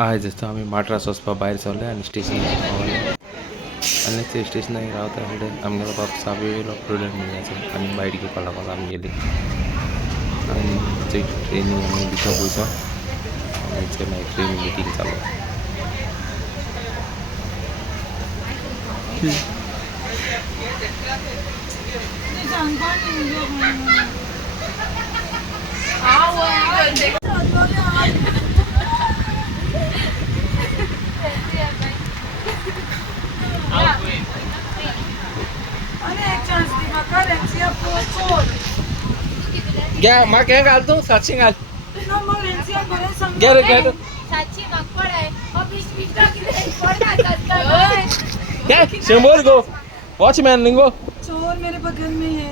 आज जसं आम्ही माट्रास वचपा भायर सरले आनी स्टेशन पावले आनी ते स्टेशनार रावता फुडें आमगेलो बाप साबे वयलो प्रुडंट मिळायचो आनी बायट घेवपा लागून आमी गेली आनी थंय ट्रेनीन आमी भितर वयचो आनी थंय मागीर ट्रेन मिटींग चालू घ्या म्हाका हें घाल तूं 700 घाल घे रे घे घे 100 गो वॉचमैन लिंगो चोर मेरे बगल में है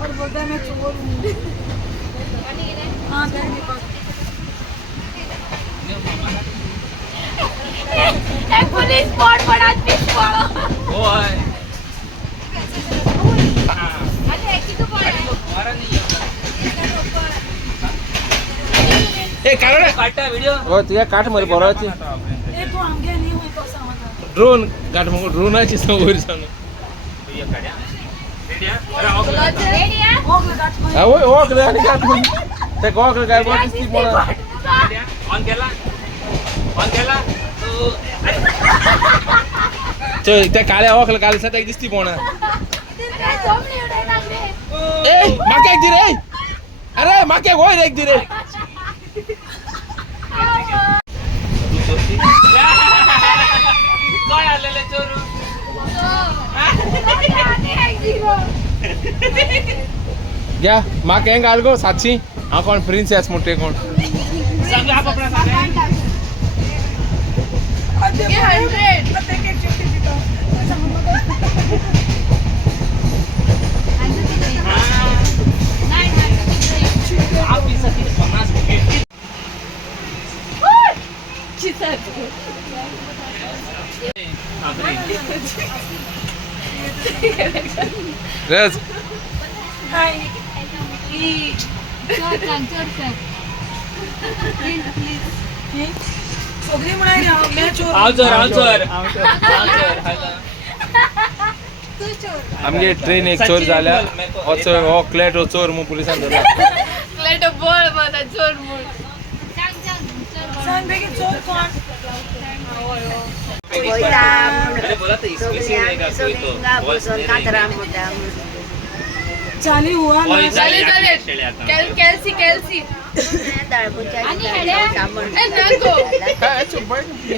और बोलता है मैं चोर हूँ। हाँ पुलिस स्पॉट बड़ा पड़ो ओय अरे एक तो पड़ा ए काढ काटा व्हिडिओ हो तुझ्या काठ मध्ये बोराची ये तो आगे नहीं हुई तो समझा ड्रोन काठ मग ड्रोनाची समोर सांग रेडिया ओगले गाठ में ओय ओकले आणि काठ ते ओकले काय बोलतीस ती मोळा ऑन केला चल त्या काळ्या ओकले काळी सध्या दिसती पोणा ए माके एक दिरे अरे माके होय एक दिरे काय आलेले चोरू घ्या माके हें घाल गो 700 हांव कोण प्रिन्सेस मोठे कोण सांग आप अपना सांग ये 100 प्रत्येक एक चिट्ठी दिता अच्छा आप साठी 50 रुपये रज हाय सगळी म्हणाली मैं चोर आओ चोर आमगे ट्रेन एक चोर झाल्या हो क्लेट हो चोर मग पुलिसांनी धरला लेट बोल मला चोर बोल सांग दे की चोर कोण अरे बोला तो इसमें से रहेगा कोई तो वॉइस चाली हुआ ना चालेल कैलसी आणि नको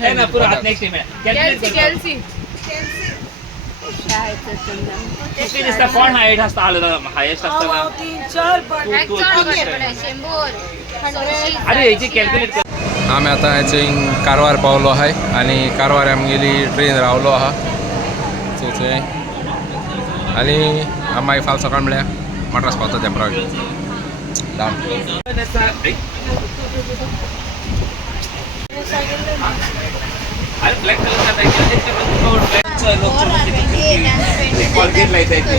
है ना पूरा हाथ नेक्स्ट में कैलसी किती दिसता कोण हाईट असता आलो हायेस्ट असता ना 3-4 पण अरे याची कॅल्क्युलेट कर आम्ही आता हांयसर कारवार पावलो आहाय आणि कारवार आमगेली ट्रेन रावलो आहा थंय आनी आमी मागीर फाल्यां सकाळ म्हळ्यार मद्रास पावता टेम्पररी अरे ब्लॅक कलर का कॉलगेट लायता येते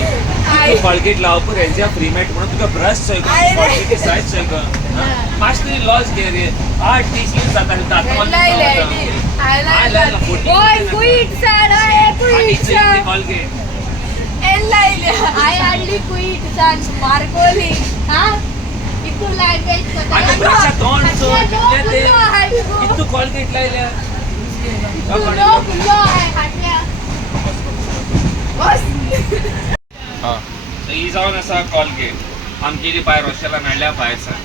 कॉलगेट लावप रेंजा फ्री मेट म्हणून तुका ब्रश चोय कॉलगेट सायज चोय मातशें तरी लॉस घे रे 8 30 यूज जाता कॉलगेट मार्कोली हाँ इतू लँग्वेज आणि ब्रशा तोंड चोय ते इतू कॉलगेट लायल्या ही जावन आसा कॉलगेट आमची भायर हॉस्टेलान हाडल्या भायरसान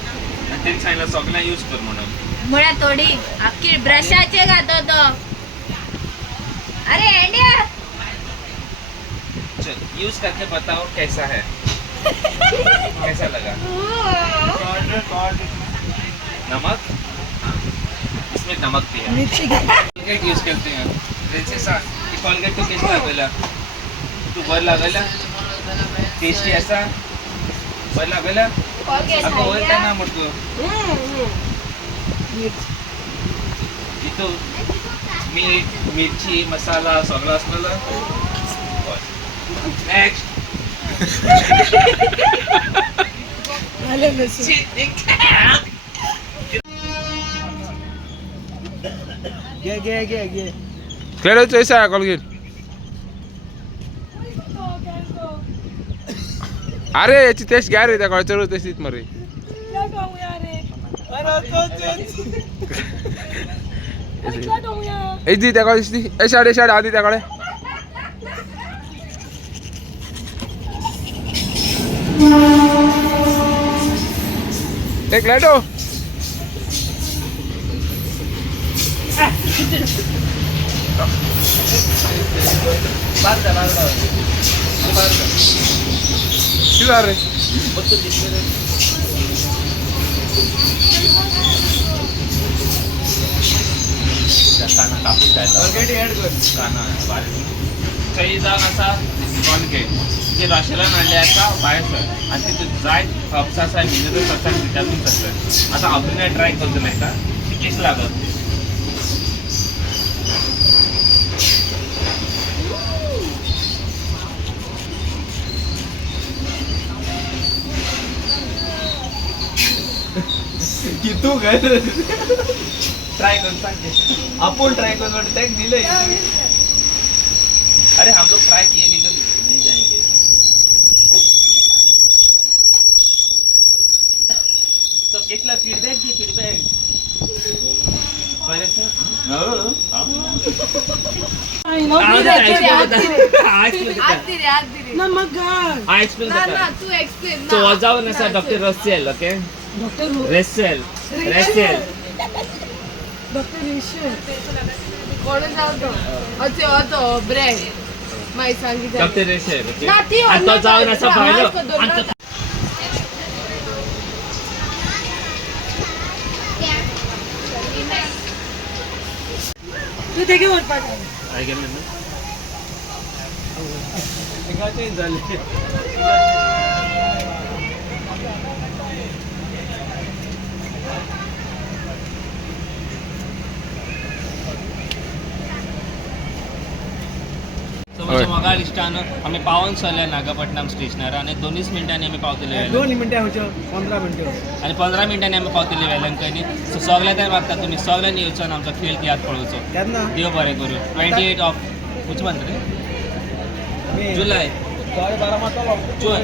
आनी तेणी सांगलें सगळ्यांक यूज कर म्हणून मुळा थोड़ी आपकी ब्रशाचे गातो तो अरे इंडिया चल यूज करके बताओ कैसा है कैसा लगा नमक इसमें नमक भी है कॉलगेट यूज करते हैं जैसे कॉलगेट तो कैसा लागला तू बर लागला टेस्टी ऐसा बर लागला आता वळता ना म्हणतो इथं मीठ मिरची मसाला सगळं असलेलं नेक्स्ट क्लेडोचं ऐसा आहे कॉलगेट. अरे याची टेस्ट घ्या रे, त्या कॉलचर तशीच मरे. क्या कहूँ यार रे? क्या कहूँ यार? दी त्या कॉल दिसती ऐसा आधी त्याकडे. एक क्लेडो किती रे काना कापूस काना काही जाऊन असा कॉलगेट जे राशेला आणले का बाहेरचं आणि तिथे जाय अपसाचा मिनरल असा त्यातून करतात. आता आपण ट्राय करतो नाही का ती केस लागत. की तू काय ट्राय करून सांगते आपण ट्राय करून वाटत दिलंय. अरे हम लोग ट्राई किए भी तो नहीं जाएंगे. तो किसला फीडबॅक दे फीडबॅक पहिले सर. नमक घाल. तू एक्सप्लेन तो वाजाव नसा डॉक्टर रसेल. ओके रेसेल डॉक्टर विषय कोण जातो अचे होतो ब्रेड माई सांगितलं डॉक्टर रेसेल. ओके ना ती आणि तो जाऊन असा पाहिलं आणि तू देखील वर पाठ. काय केलं ना मगा इष्टानं आम्ही पावन चलल्या नागपट्टणम स्टेशनर आणि 2 मिनिटांनी आम्ही पावतले 2 मिनिटं 15 मिनिटं आणि 15 मिनिटांनी आम्ही पावतले वेलंकनी. सो सगळ्या तर मागता तुम्ही सगळ्यांनी येवचो आणि आमचा खेळ याद पळोवचो. केन्ना देव बरें करूं. 28 ऑफ कुछ म्हणत रे जुलाई. जून.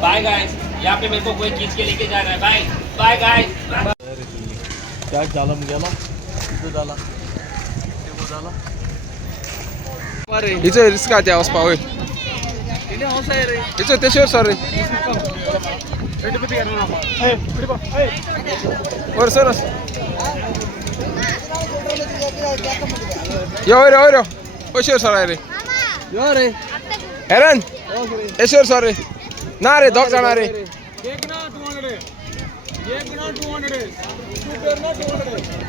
Bye guys. यहाँ पे मेरे को कोई खींच के लेके जा रहा है. Bye bye guys. काय झालं मग गेला तिथं झाला तेव्हा झाला अरे हिचं रिस्क आहे त्या वसपा होय. तिने हौस आहे रे हिचं त्याच्यावर सर रे वर सर यो रे ओशेर सर आहे रे. यो रे हेरन एशेर सर रे ना रे दोग जाणार रे. एक ना 200 एक ना 200 2 पेर ना 200.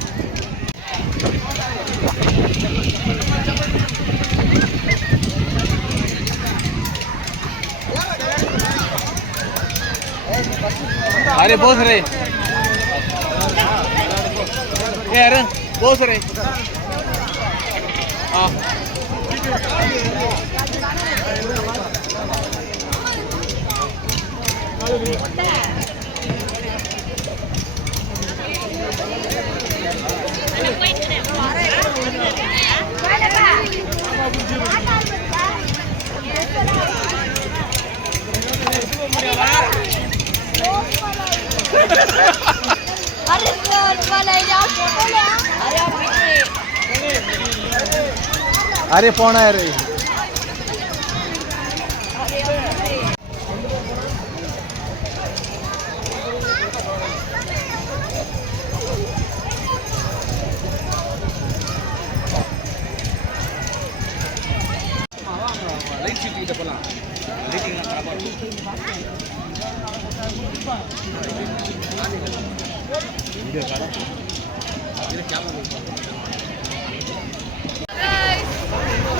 अरे बोस रे अरे बोस रे अरे मला या फोटो ले. अरे फोन आहे रे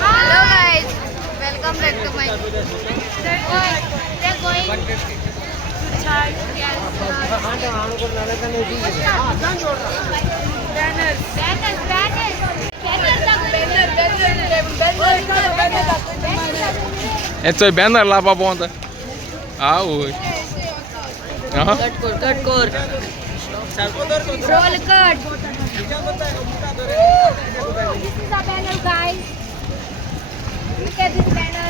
Hello guys, welcome back to my. They're going to charge. याचं बॅनर ला बाबा म्हणता हा होय. Cut core roll cut look at this banner.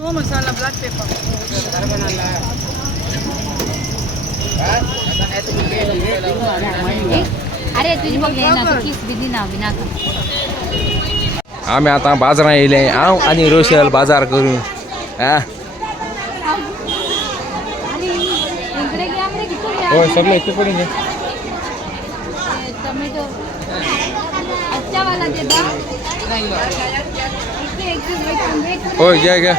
No masala, black pepper. अरे तुझी बघ ना तू किस दिदी ना बिना का आम्ही आता बाजारात येले आव आणि रोशल बाजार करून हा आणि इकडे घ्या रे किती होय सगळे इथे पडून टोमॅटो अच्छा वाला दे दो होय घ्या घ्या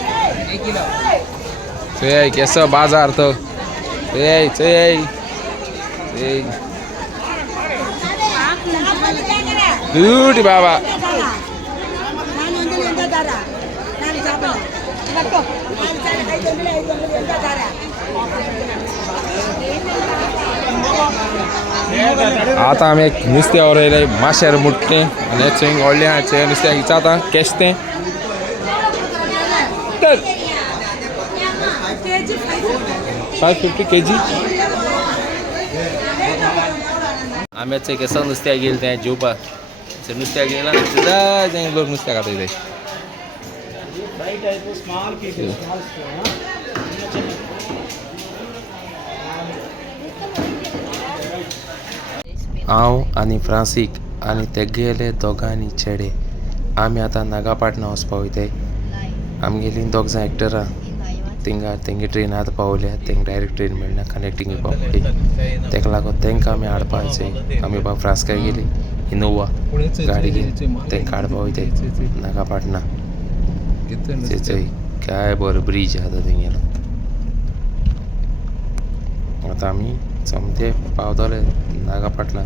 ते कसं बाजार तो ते ब्युटी बाबा आता आम्ही एक नुस्त्यावर येयले माशेर मुट्टे आणि चेंग व्हडले नुस्त्या हिचं आता केस्तें 550 kg आम्याचं कसं नुस्त्या गेलं त्या जेवपाक नुस्त्या गेला सुद्धा लोक नुस्त्या खाता येते हांव आणि फ्रांसीक आणि ते गेले दोगांनी चेडे आमी आतां नागापाटणा वचपा वयताय आमगेली दोग जाण एक्टरां तेंगे ट्रेन आतां पावल्या तेंक डायरेक्ट ट्रेन मेळना कनेक्टींग येवपा तेका लागून तेंकां आमी हाडपा वयताय आमी बाबा फ्रांसकाय गेली इनोवा गाडी घेवन तेंकां हाडपा वयताय नागापाटणा थंय काय बरो ब्रीज आसा तेंगेलो आतां आमी समते पावतले नागापाटणा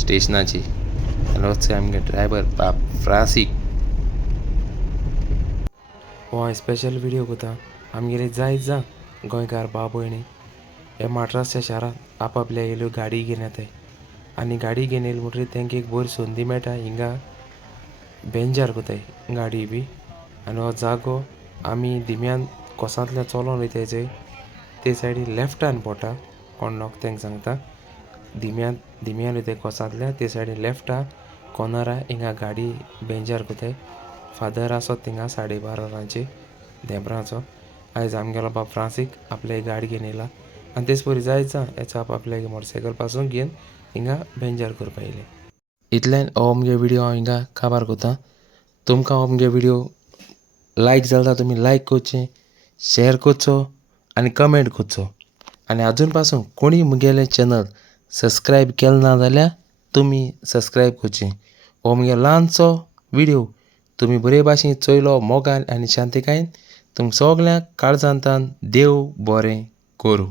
स्टेशनाची आनी वचचे आमगे ड्रायव्हर बाप फ्रांसीक हो स्पेशल व्हिडिओ कोता आमगेले जायत जा गोंयकार भाव भयणी हे माट्रासच्या शारांत आपआपल्या येयल्यो गाडी घेवन येताय आनी गाडी घेवन येयली म्हणटकीर तेंका एक बरी संदी मेळटा हिंगा बेंजार कोताय गाडी बी आनी हो जागो आमी दिम्यान कोसांतल्यान चलोन वयताय जंय ते सायडीन लेफ्टान पडटा कोण्णोक तेंका सांगता दिम्यान वयताय कोसांतल्यान ते सायडीन लेफ्टा कॉर्नरा हिंगा गाडी बेंजार कोताय फादर आसो थिंगा 12:30 देंब्राचो आयज आमगेलो बाब फ्रांसीक आपले गाडी घेवन येयला आनी तेच परी जायत हेचो आपले मोटरसायकल पासून घेवन हिंगा बेंजार करपा येयले इतल्यान हो आमगे व्हिडिओ हांव हिंगा काबार कोता तुमकां हो आमगे व्हिडिओ लायक जाता तुमी लायक करचें शेअर करचो आनी कमेंट करचो आनी आजून पासून कोणी मुगेलें चॅनल सबस्क्रायब केलें ना जाल्यार तुमी सबस्क्रायब करचें हो मुगे ल्हानसो व्हिडिओ तुमी बरे भाशेन चोयलो मोगान आनी शांतिकायेन तुमकां सगल्यांक काळजांतान देव बरें करूं.